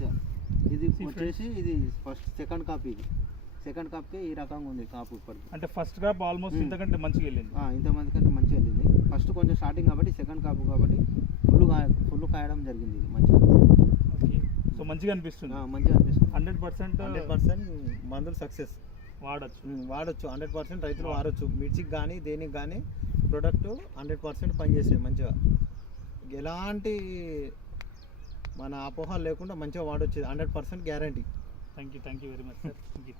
మంచిగా. ఇది వచ్చేసి ఇది ఫస్ట్ సెకండ్ కాప్, ఇది సెకండ్ కాప్కి ఈ రకంగా ఉంది కాపు ఇప్పటికి. అంటే ఫస్ట్ కాప్ ఆల్మోస్ట్ ఇంతకంటే మంచిగా వెళ్ళింది. ఇంతమంది కంటే మంచిగా వెళ్ళింది. ఫస్ట్ కొంచెం స్టార్టింగ్ కాబట్టి సెకండ్ కాపు కాబట్టి ఫుల్ కాయడం జరిగింది ఇది మంచిగా. ఓకే, సో మంచిగా అనిపిస్తుంది. మంచిగా అనిపిస్తుంది. 100% మందులు సక్సెస్ వాడచ్చు. 100% రైతులు వాడచ్చు. మిర్చికి కానీ దేనికి కానీ ప్రొడక్ట్ 100% పనిచేస్తాయి మంచిగా. ఎలాంటి మన అపోహలు లేకుండా మంచిగా వాడచ్చు. 100% guarantee. Thank you very much sir. Thank you.